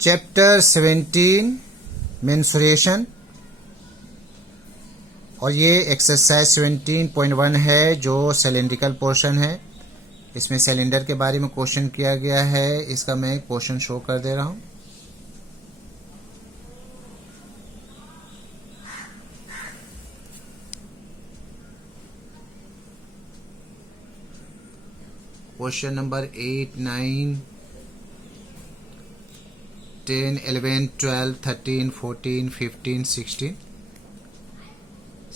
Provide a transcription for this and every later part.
Chapter 17 mensuration और ये exercise 17.1 है जो सिलेंड्रिकल पोर्शन है। इसमें सिलेंडर के बारे में क्वेश्चन किया गया है। इसका मैं क्वेश्चन शो कर दे रहा हूँ। Question number 8, 9, 10, 11, 12, 13, 14, 15,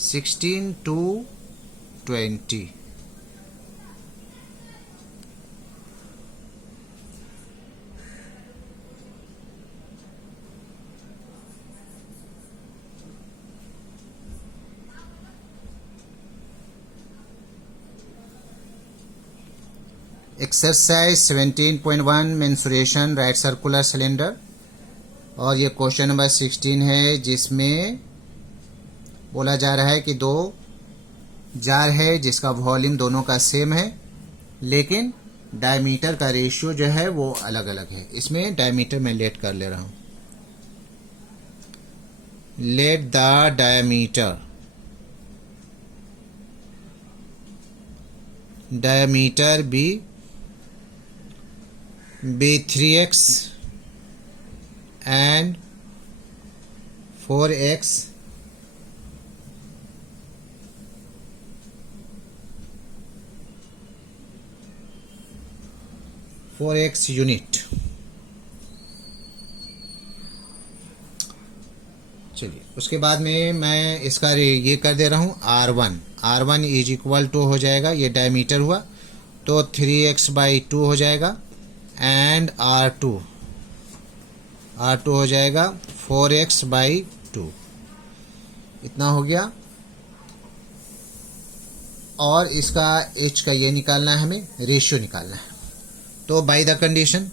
16 to 20। Exercise 17.1 mensuration right circular cylinder और ये क्वेश्चन नंबर 16 है जिसमें बोला जा रहा है कि दो जार है जिसका वॉल्यूम दोनों का सेम है लेकिन डायमीटर का रेशियो जो है वो अलग अलग है। इसमें डायमीटर मैं लेट कर ले रहा हूँ। Let the diameter be 3x and 4x unit. चलिए उसके बाद में मैं इसका ये कर दे रहा हूँ R1 इज इक्वल टू हो जाएगा, ये डायमीटर हुआ तो 3x/2 हो जाएगा एंड R2 हो जाएगा 4x/2। इतना हो गया और इसका h का ये निकालना है, हमें रेशियो निकालना है। तो बाय द कंडीशन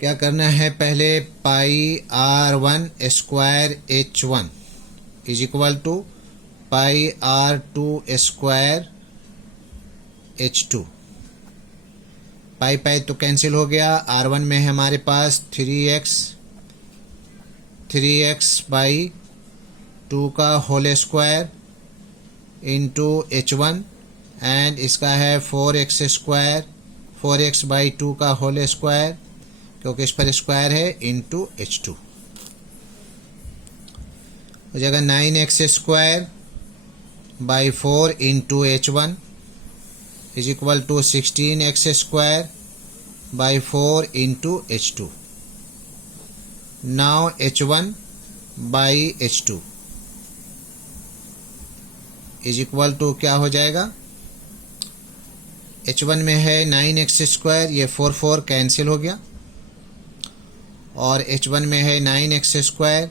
क्या करना है, पहले πr1 square h1 is equal to πr2 square h2। Pi तो कैंसिल हो गया। R1 में है हमारे पास 3x/2 का whole square into h1 and इसका है 4x/2 का होल स्क्वायर क्योंकि इस पर स्क्वायर है इंटू h2 हो जाएगा 9x² into h1 is equal to 16x² into h2। Now h1/h2 is equal to क्या हो जाएगा, h1 में है 9x², ये 4 कैंसिल हो गया और h1 में है 9x²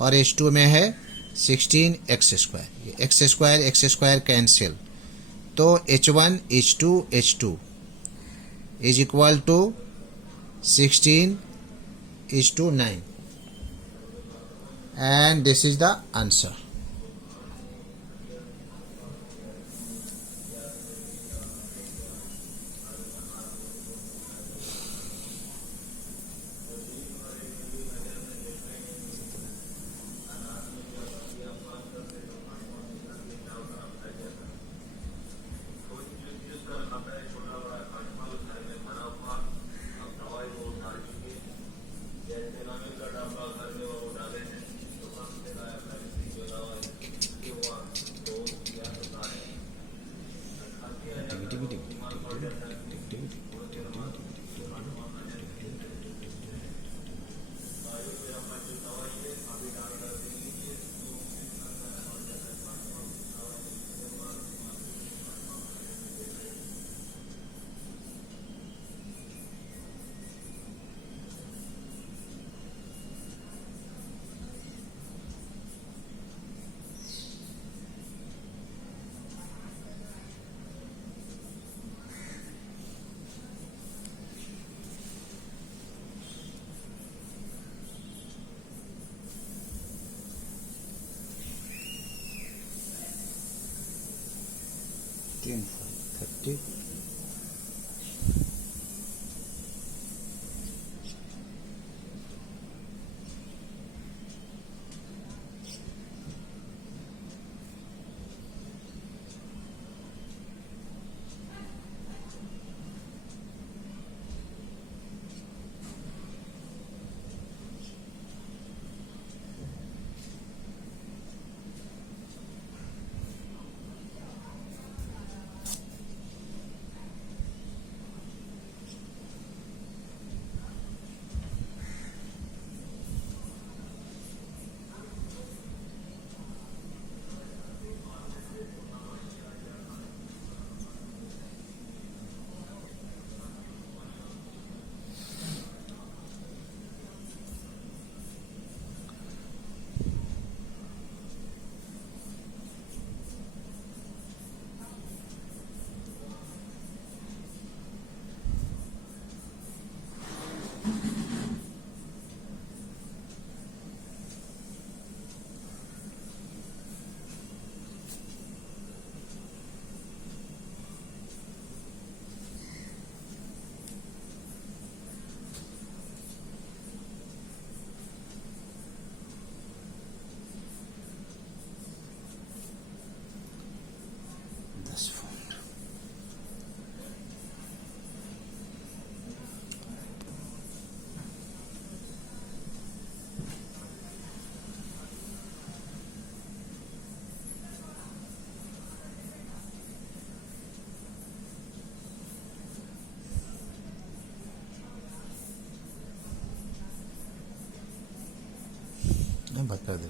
और h2 में है 16x²। ये x² कैंसिल तो h1:h2 is equal to 16:9 and this is the answer. 3 30। बता दे।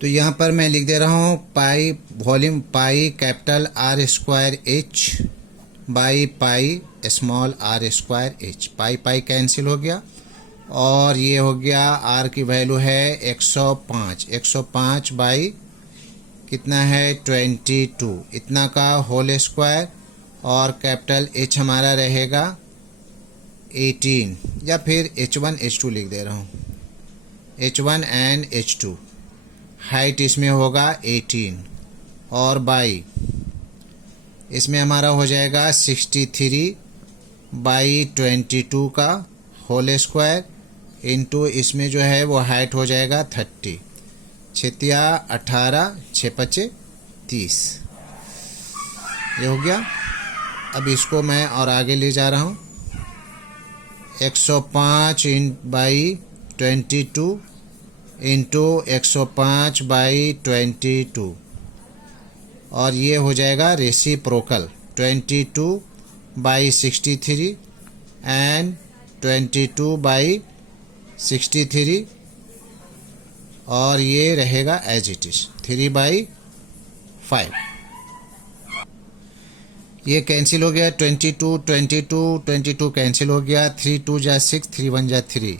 तो यहाँ पर मैं लिख दे रहा हूँ pi volume pi capital R square H by pi small R square H. Pi pi cancel हो गया और ये हो गया आर की वैल्यू है 105। 105 बाई कितना है 22, इतना का होल स्क्वायर और कैपिटल एच हमारा रहेगा 18 या फिर H1 H2 लिख दे रहा हूँ, H1 एंड H2। हाइट इसमें होगा 18 और बाई इसमें हमारा हो जाएगा 63 बाई 22 का होल स्क्वायर इंटू इसमें जो है वो हाइट हो जाएगा 30। 6 18 6 5 30। ये हो गया। अब इसको मैं और आगे ले जा रहा हूँ। 105 बाई 22 इंटू 105 बाई 22 और ये हो जाएगा रेसिप्रोकल 22 बाई 63 एंड 22 बाई 63 और ये रहेगा एज इट इज 3/5। ये कैंसिल हो गया। 22 22 22 कैंसिल हो गया। 3 2 जा 6, 3 1 जा 3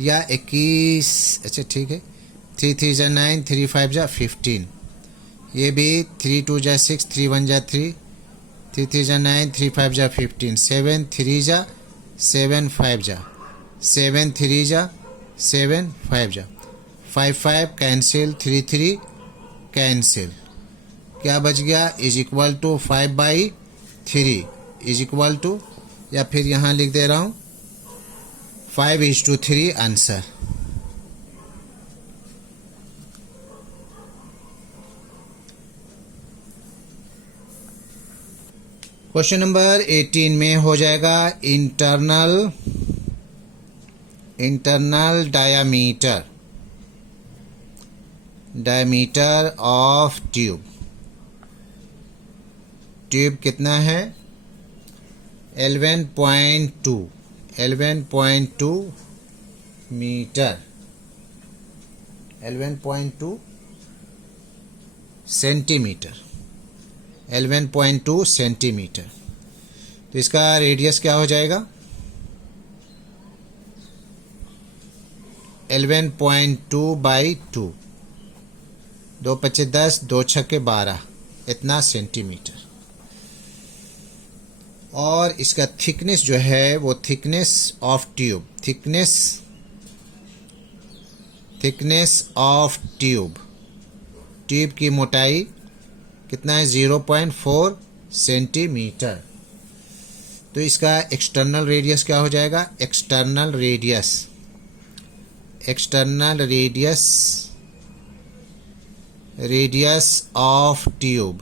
या 21। अच्छा ठीक है। 3 3 जा 9, 3 5 जा 15। ये भी 3 2 जा 6, 3 1 जा 3, 3 3 जा 9, 3 5 जा 15। 7 3 जा 7 5 जा 7 3 जा 7 5 जा 5 5 कैंसिल 3 3 कैंसिल। क्या बच गया is equal to 5/3 is equal to, या फिर यहाँ लिख दे रहा हूँ 5:3 आंसर। क्वेश्चन नंबर 18 में हो जाएगा इंटरनल डायमीटर ऑफ ट्यूब कितना है 11.2 मीटर 11.2 सेंटीमीटर 11.2 सेंटीमीटर। तो इसका रेडियस क्या हो जाएगा 11.2 बाई 2, 2 पच्चे 10, 2 छक्के 12, इतना सेंटीमीटर। और इसका थिकनेस जो है वो थिकनेस ऑफ ट्यूब की मोटाई कितना है 0.4 सेंटीमीटर। तो इसका एक्सटर्नल रेडियस क्या हो जाएगा एक्सटर्नल रेडियस ऑफ ट्यूब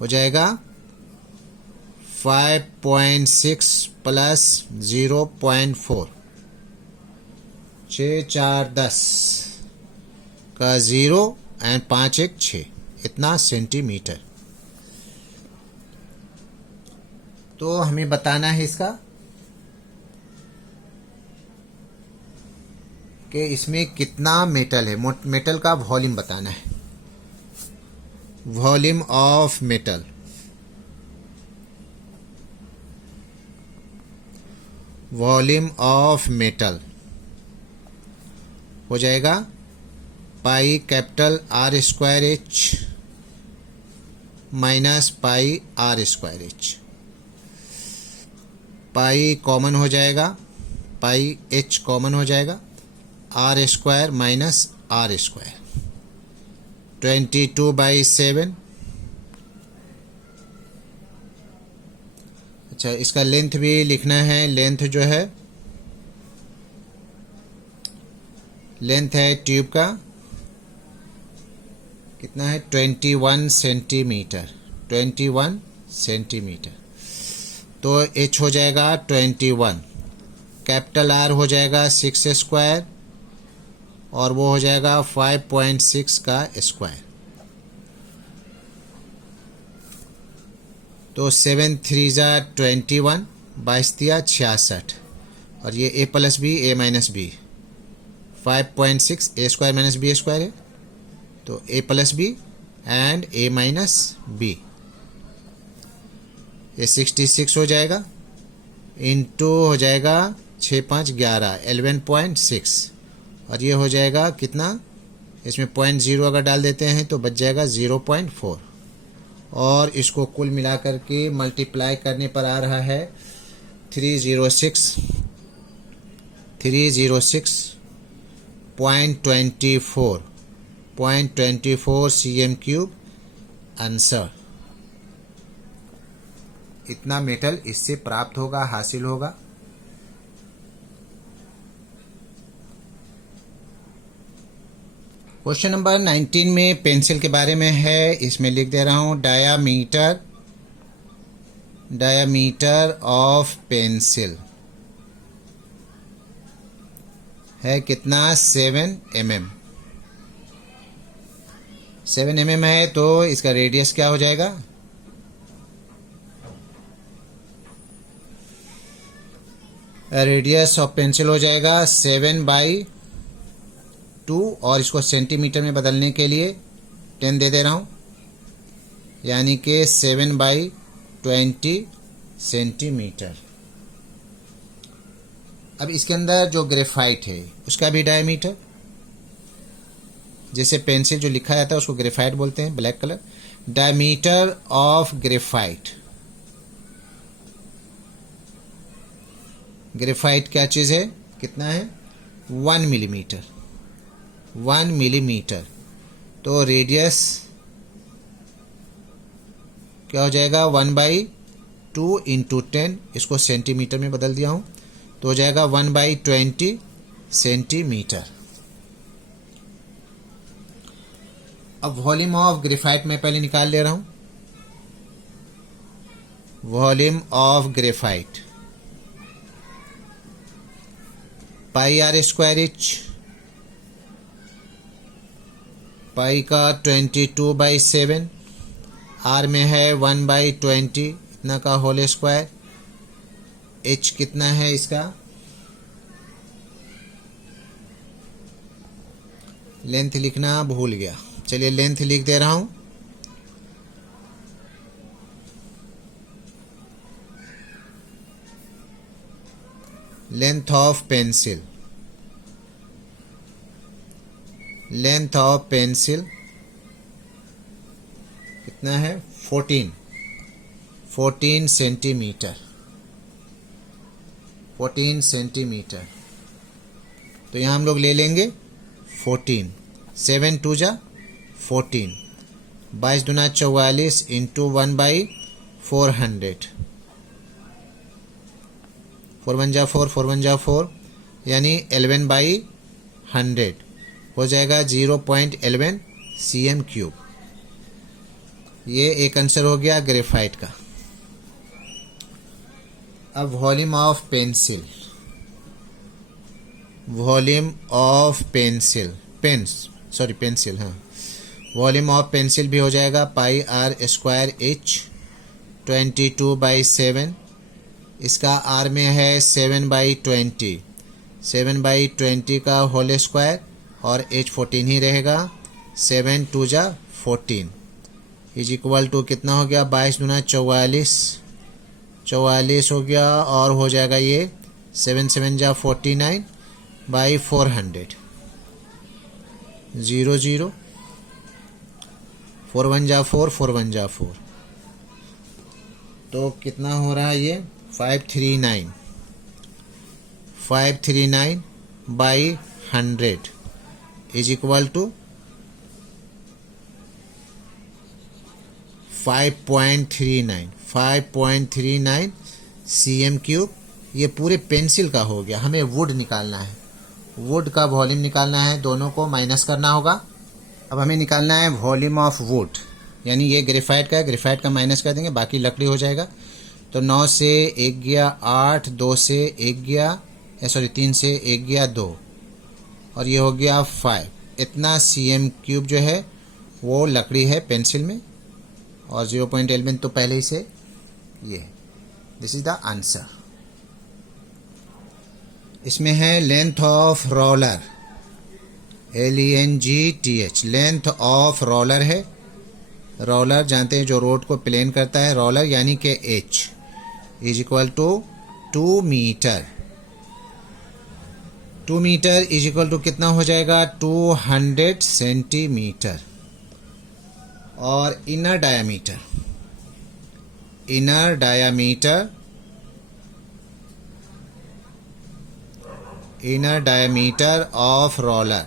हो जाएगा 5.6 प्लस 0.4, 6 4 10 का 0 एंड 5 1 6, इतना सेंटीमीटर। तो हमें बताना है इसका कि इसमें कितना मेटल है, मेटल का वॉल्यूम बताना है, वॉल्यूम ऑफ मेटल हो जाएगा पाई capital R square H minus pi R square H। Pi common हो जाएगा, पाई H कॉमन हो जाएगा, R square minus R square 22/7। अच्छा, इसका लेंथ भी लिखना है। लेंथ जो है, लेंथ है ट्यूब का कितना है 21 सेंटीमीटर, 21 सेंटीमीटर। तो H हो जाएगा 21, कैपिटल R हो जाएगा 6 स्क्वायर और वो हो जाएगा 5.6 का स्क्वायर। तो 7 3 जा 21, 22 दिया 66 और ये a plus B a minus B 5.6 a square minus B square है, तो a plus B and a minus B, ये 66 हो जाएगा, इंटू हो जाएगा 6 5 11 11.6 और ये हो जाएगा कितना, इसमें 0.0 अगर डाल देते हैं तो बच जाएगा 0.4 और इसको कुल मिलाकर के मल्टीप्लाई करने पर आ रहा है 306.24 cm क्यूब आंसर। इतना मेटल इससे प्राप्त होगा, हासिल होगा। क्वेश्चन नंबर 19 में पेंसिल के बारे में है। इसमें लिख दे रहा हूं डायामीटर ऑफ पेंसिल है कितना 7 mm। 7 mm है तो इसका रेडियस क्या हो जाएगा, रेडियस ऑफ पेंसिल हो जाएगा 7/2 और इसको सेंटीमीटर में बदलने के लिए 10 दे रहा हूं, यानी कि 7/20 सेंटीमीटर। अब इसके अंदर जो ग्रेफाइट है उसका भी डायमीटर, जैसे पेंसिल जो लिखा जाता है उसको ग्रेफाइट बोलते हैं, black colour. Diameter of graphite क्या चीज़ है, कितना है 1 मिलीमीटर। 1 मिलीमीटर तो रेडियस क्या हो जाएगा 1/2 इंटू 10, इसको सेंटीमीटर में बदल दिया हूं तो हो जाएगा 1/20 सेंटीमीटर। अब वॉल्यूम ऑफ ग्रेफाइट मैं पहले निकाल ले रहा हूं। Volume of graphite pi R square H, pi का 22/7, आर में है 1/20 इतना का होल स्क्वायर, एच कितना है इसका, लेंथ लिखना भूल गया, चलिए लेंथ लिख दे रहा हूं। Length of pencil, length of pencil कितना है 14 सेंटीमीटर, 14 सेंटीमीटर। तो यहाँ हम लोग ले लेंगे 14, 7 2 जा 14, 22 दूना 44 इंटू 1/400, 4 1 जा 4, 4 1 जा 4, यानी 11/100 हो जाएगा 0.11 cm³। ये एक आंसर हो गया ग्रेफाइट का। अब volume of pencil, volume of pencil, pencil, हाँ, वॉल्यूम ऑफ पेंसिल भी हो जाएगा पाई आर स्क्वायर एच 22/7, इसका आर में है 7/20, 7/20 का होल स्क्वायर और एच 14 ही रहेगा, 7 2 जा 14 इज इक्वल टू कितना हो गया 22 दूना 44, 44 हो गया और हो जाएगा ये 7 7 जा 49/400, 0 0, 4 1 जा 4, 4 1 जा 4, तो कितना हो रहा है ये 539/100 इज इक्वल टू 5.39 cm³। ये पूरे पेंसिल का हो गया। हमें वुड निकालना है, वुड का वॉल्यूम निकालना है, दोनों को माइनस करना होगा। अब हमें निकालना है वॉल्यूम ऑफ वुड, यानी ये ग्रेफाइट का है, ग्रेफाइट का माइनस कर देंगे, बाकी लकड़ी हो जाएगा। तो 9 से 1 गया 8, 2 से 1 गया, 3 से 1 गया 2, और ये हो गया 5। इतना cm³ जो है वो लकड़ी है पेंसिल में, और 0.11 तो पहले ही से ये, दिस इज द आंसर। इसमें है length of roller, LENGTH, length of roller है। रोलर जानते हैं जो रोड को प्लेन करता है, रोलर यानी कि H is equal to 2 metre. 2 metre is equal to कितना हो जाएगा 200 सेंटीमीटर। और inner diameter, inner diameter, inner diameter of roller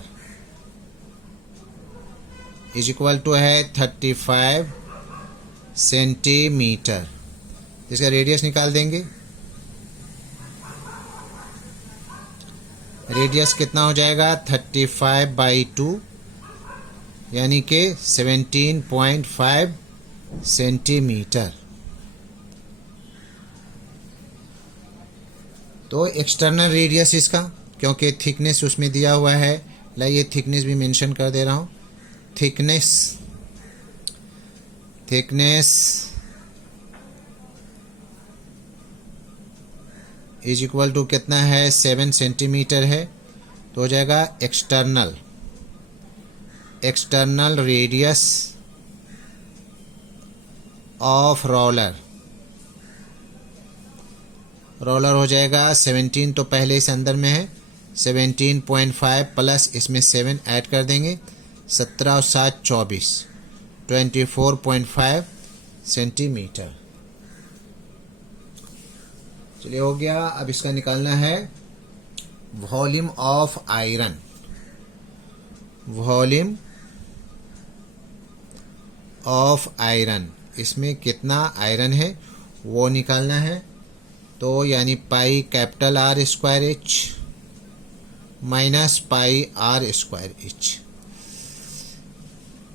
is equal to है 35 सेंटीमीटर। इसका रेडियस निकाल देंगे, रेडियस कितना हो जाएगा 35/2 यानी कि 17.5 सेंटीमीटर। तो एक्सटर्नल रेडियस इसका, क्योंकि थिकनेस उसमें दिया हुआ है, लाइए थिकनेस भी मेंशन कर दे रहा हूँ। थिकनेस इज इक्वल टू कितना है 7 सेंटीमीटर है, तो हो जाएगा external radius of roller. Roller हो जाएगा 17, तो पहले इस अंदर में है 17.5 प्लस इसमें 7 ऐड कर देंगे, 17 और 7 24, 24.5 सेंटीमीटर। चलिए हो गया। अब इसका निकालना है volume of iron, volume of iron, इसमें कितना आयरन है वो निकालना है। तो यानी pi capital R square H minus pi R square H।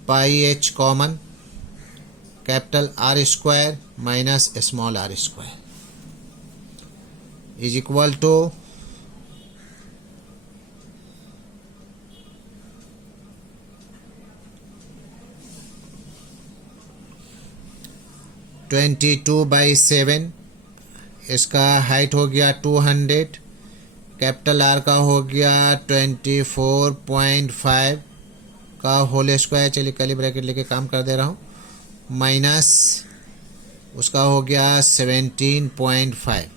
Pi H common, capital R square minus small R square is equal to 22/7। इसका हाइट हो गया 200, कैपिटल आर का हो गया 24.5 का होल स्क्वायर, चलिए कर्ली ब्रैकेट लेके काम कर दे रहा हूँ, माइनस उसका हो गया 17.5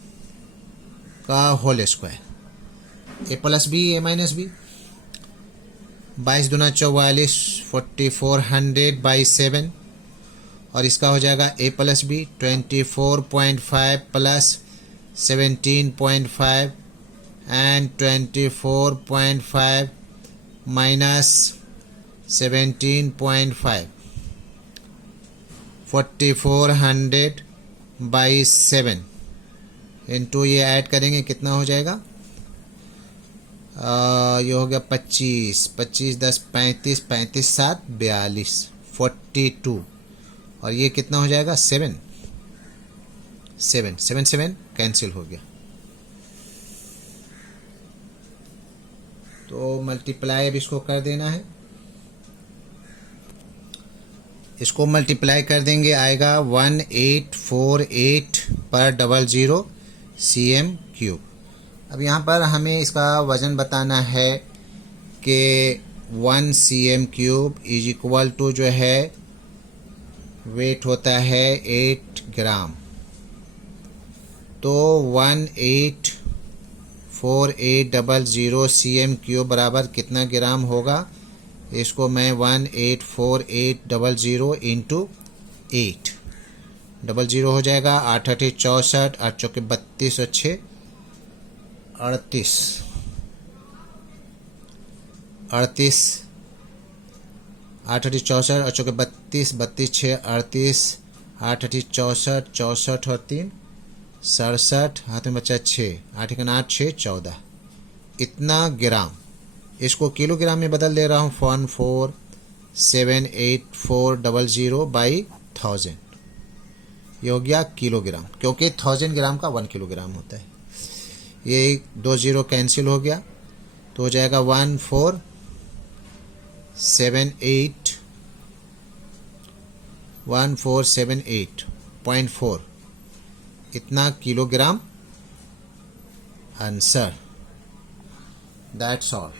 का whole square, A plus B A minus B, 22 दूना 44, 4400/7, और इसका हो जाएगा A plus B 24.5 plus 17.5 and 24.5 minus 17.5, 4400/7 into ये ऐड करेंगे कितना हो जाएगा, ये हो गया 25, 25 10 35, 35 7 42, 42, और ये कितना हो जाएगा 7 कैंसिल हो गया। तो मल्टीप्लाई अब इसको कर देना है, इसको मल्टीप्लाई कर देंगे, आएगा 1848/00 cm³। अब यहाँ पर हमें इसका वज़न बताना है कि 1 cm³ इज इक्वल टू जो है वेट होता है 8 ग्राम। तो 1848/00 cm³ बराबर कितना ग्राम होगा, इसको मैं 1848/00 इंटू 8, 00 हो जाएगा, 8 8 64, 8 चौके 32 और 6 38, 8 8 64 और चौके 32, 32 6 38, 8 8 64, 64 और 3 67, हाथ में बचा 6, 8 1 8 6 14, इतना ग्राम। इसको किलोग्राम में बदल दे रहा हूँ, 1478400/1000, ये हो गया किलोग्राम, क्योंकि 1000 ग्राम का 1 किलोग्राम होता है। ये 2 0 कैंसिल हो गया, तो हो जाएगा 1478.4 इतना किलोग्राम आंसर। That's all.